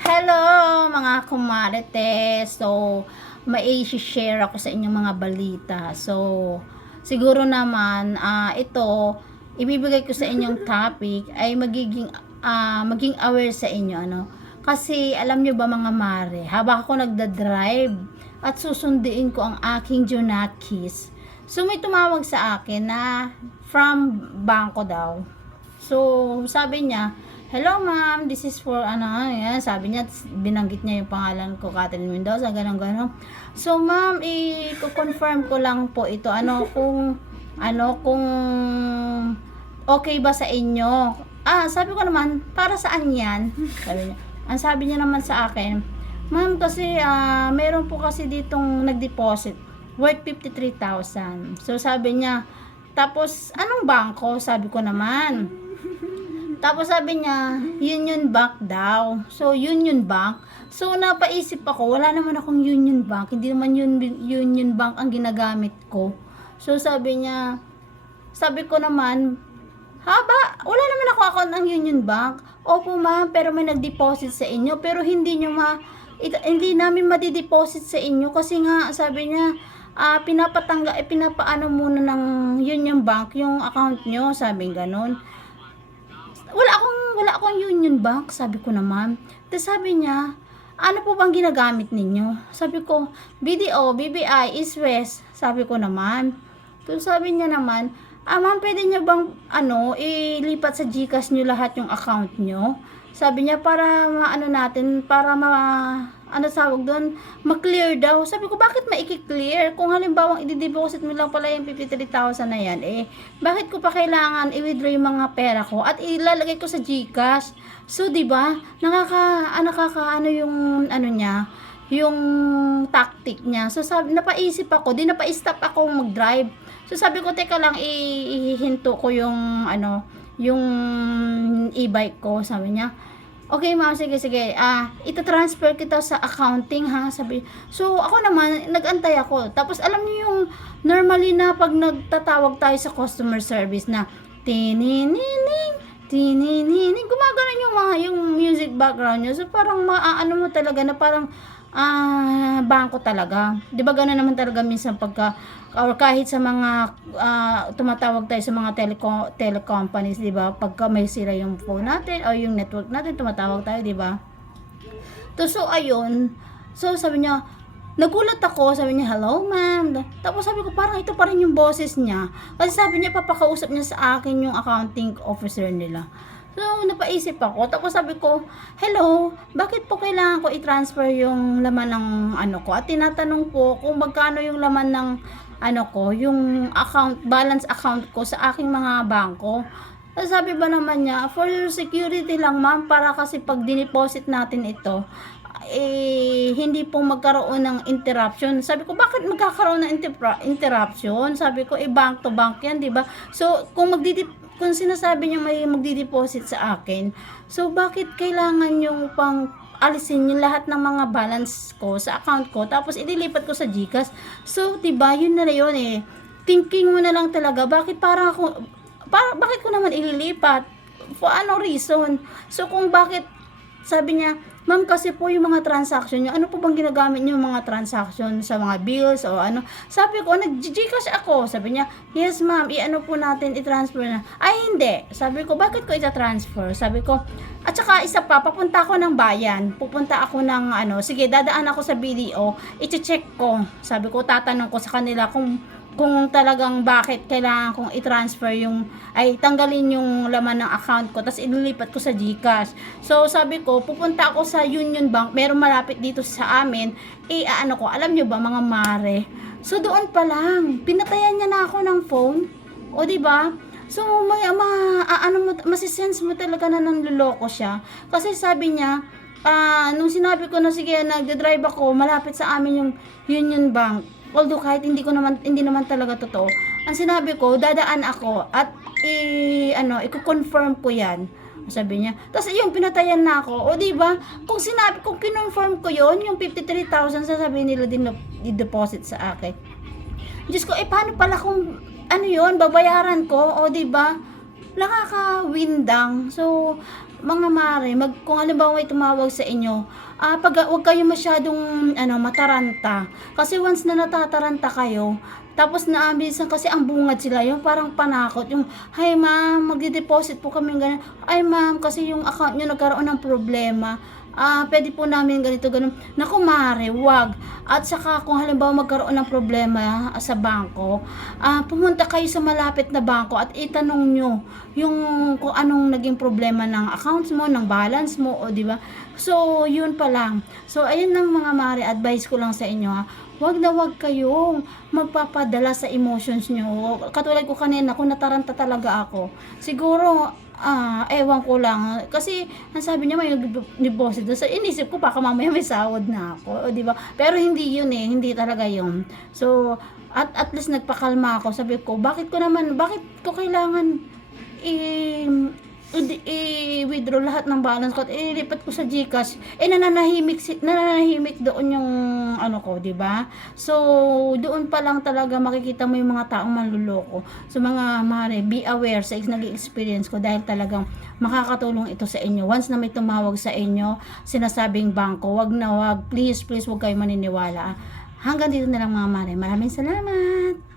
Hello mga kumarites. So, may share ako sa inyong mga balita. So, siguro naman ah, ito ibibigay ko sa inyong topic ay magiging ah, maging aware sa inyo ano. Kasi alam nyo ba mga mare, habang ako nagda-drive at susunduin ko ang aking Junakis. So may tumawag sa akin na from bangko daw. So, sabi niya, Hello ma'am, this is for ano, yan, sabi niya, binanggit niya yung pangalan ko, Catherine Mendoza, ganun ganun. So ma'am, i-confirm ko lang po ito, ano, kung, ano, kung okay ba sa inyo. Ah, sabi ko naman, para saan yan? Sabi niya. Ang sabi niya naman sa akin, ma'am, kasi, ah, meron po kasi ditong nag-deposit, worth 53,000. So sabi niya, tapos, anong bangko? Sabi ko naman. Tapos sabi niya, Union Bank daw. So, Union Bank. So, napaisip ako, wala naman akong Union Bank. Hindi naman yun, Union Bank ang ginagamit ko. So, sabi niya, sabi ko naman, haba, wala naman ako account ng Union Bank. Opo ma'am, pero may nag-deposit sa inyo. Pero hindi nyo ma, it- hindi namin madideposit sa inyo kasi nga, sabi niya, ah pinapatangga, eh, pinapaano muna ng Union Bank yung account nyo, sabi ganon wala akong wala akong Union Bank, sabi ko naman. Tapos sabi niya, ano po bang ginagamit ninyo? Sabi ko, BDO, BBI, East West. Sabi ko naman. Tapos sabi niya naman, ah ma'am, pwede niyo bang, ano, ilipat sa Gcash niyo lahat yung account niyo? Sabi niya, para maano natin, para ma, ano tawag doon, ma-clear daw. Sabi ko, bakit maiki-clear? Kung halimbawa, i-deposit mo lang pala yung 53,000 na yan, eh, bakit ko pa kailangan i-withdraw yung mga pera ko at ilalagay ko sa GCash? So, di ba, nakaka, ah, nakaka, ano yung, ano niya, yung tactic niya. So, sabi, napaisip ako, di napa-stop ako mag-drive. So, sabi ko, teka lang, i- ihinto ko yung, ano, yung e-bike ko, sabi niya. Okay, ma'am, sige, sige. Ah, ita-transfer kita sa accounting, ha? Sabi. So, ako naman, nag-antay ako. Tapos, alam niyo yung normally na pag nagtatawag tayo sa customer service na tininining, tininining, gumagana yung mga, yung music background niya. So, parang maaano mo talaga na parang, ah, bangko talaga. 'Di ba gano'n naman talaga minsan pagka or kahit sa mga ah, tumatawag tayo sa mga telecom telecompanies, 'di ba? Pagka may sira yung phone natin o yung network natin, tumatawag tayo, 'di ba? To, so, ayun. So, sabi niya, nagulat ako, sabi niya, hello, ma'am. Tapos sabi ko, parang ito pa rin yung boses niya. Kasi sabi niya, papakausap niya sa akin yung accounting officer nila. So, napaisip ako. Tapos sabi ko, hello, bakit po kailangan ko i-transfer yung laman ng ano ko? At tinatanong po kung magkano yung laman ng ano ko, yung account, balance account ko sa aking mga bangko. Tapos sabi ba naman niya, for your security lang ma'am, para kasi pag dineposit natin ito, eh, hindi po magkaroon ng interruption. Sabi ko, bakit magkakaroon ng interruption? Sabi ko, eh, bank to bank yan, di ba? So, kung magdidip kung sinasabi niya may magdi-deposit sa akin, so bakit kailangan yung pang alisin yung lahat ng mga balance ko sa account ko, tapos ililipat ko sa GCash. So, 'di ba yun na yun eh. Thinking mo na lang talaga, bakit parang ako, para, bakit ko naman ililipat? For ano reason? So, kung bakit, sabi niya, Ma'am, kasi po yung mga transaction nyo, ano po bang ginagamit nyo mga transaction sa mga bills o ano? Sabi ko, nag-gcash ako. Sabi niya, yes ma'am, i-ano po natin, i-transfer na. Ay, hindi. Sabi ko, bakit ko ita-transfer? Sabi ko, at saka isa pa, papunta ako ng bayan. Pupunta ako ng ano, sige, dadaan ako sa BDO, i-check ko. Sabi ko, tatanong ko sa kanila kung kung talagang bakit kailangan kong i-transfer yung ay tanggalin yung laman ng account ko tapos ililipat ko sa GCash. So sabi ko, pupunta ako sa Union Bank, meron malapit dito sa amin, eh ano ko, alam nyo ba mga mare? So doon pa lang, pinatayan niya na ako ng phone. O di ba? So may ma, ano mo masisense mo talaga na nanloloko siya. Kasi sabi niya, ah nung sinabi ko na sige, nagde-drive ako, malapit sa amin yung Union Bank although kahit hindi ko naman hindi naman talaga totoo ang sinabi ko dadaan ako at i ano i-confirm ko yan. Sabi niya tapos yung pinatayan na ako. O di ba? Kung sinabi kung kinonfirm ko yon yung 53,000 sasabihin nila din i-deposit sa akin. Diyos ko eh paano pala kung ano yon babayaran ko? O di ba? Nakaka-windang. So mga mare, mag, kung halimbawa may tumawag sa inyo, ah, pag, wag kayo masyadong, ano, mataranta. Kasi once na natataranta kayo, tapos na minsan kasi ang bungad sila, yung parang panakot, yung, hi ma'am, magde-deposit po kami ganun. Ay ma'am, kasi yung account nyo nagkaroon ng problema. Ah, pwede po namin ganito, ganun. Naku, mare, wag. At saka kung halimbawa magkaroon ng problema sa bangko, ah, pumunta kayo sa malapit na bangko at itanong nyo yung kung anong naging problema ng accounts mo, ng balance mo, o di ba? So, yun pa lang. So, ayun lang mga mare, advice ko lang sa inyo ha. Wag na wag kayong magpapadala sa emotions nyo. Katulad ko kanina, kung nataranta talaga ako, siguro, ah, ewan ko lang. Kasi, ang sabi niya may deposit. So, inisip ko, baka mamaya may sahod na ako. O, di ba? Pero hindi yun eh. Hindi talaga yun. So, at at least nagpakalma ako. Sabi ko, bakit ko naman, bakit ko kailangan i- i-withdraw lahat ng balance ko at ilipat ko sa GCash. Eh nananahimik nananahimik doon yung ano ko di ba? So doon pa lang talaga makikita mo yung mga taong manluloko. So mga mare be aware sa naging experience ko dahil talagang makakatulong ito sa inyo. Once na may tumawag sa inyo sinasabing bangko wag na wag. Please please wag kayo maniniwala. Hanggang dito na lang mga mare. Maraming salamat